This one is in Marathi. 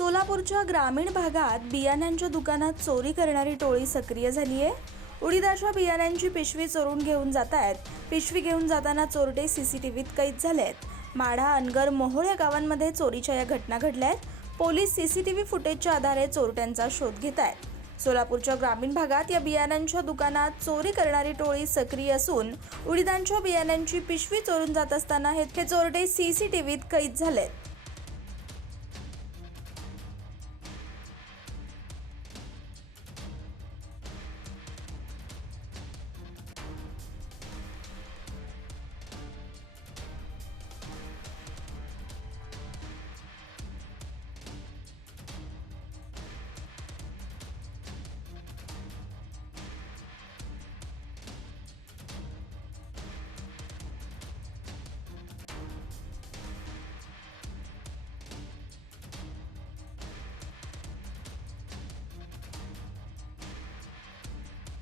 सोलापूरच्या ग्रामीण भागात बियाण्यांच्या दुकानात चोरी करणारी टोळी सक्रिय झाली आहे उडीदाच्या बियाण्यांची पिशवी चोरून घेऊन जात आहेत पिशवी घेऊन जाताना चोरटे सीसीटीव्हीत कैद झाले आहेत माढा अनगर मोहोळ या गावांमध्ये चोरीच्या या घटना घडल्या आहेत पोलीस सीसीटीव्ही फुटेजच्या आधारे चोरट्यांचा शोध घेत आहेत सोलापूरच्या ग्रामीण भागात या बियाण्यांच्या दुकानात चोरी करणारी टोळी सक्रिय असून उडीदांच्या बियाण्यांची पिशवी चोरून जात असताना हे हे चोरटे सीसीटीव्हीत कैद झालेत.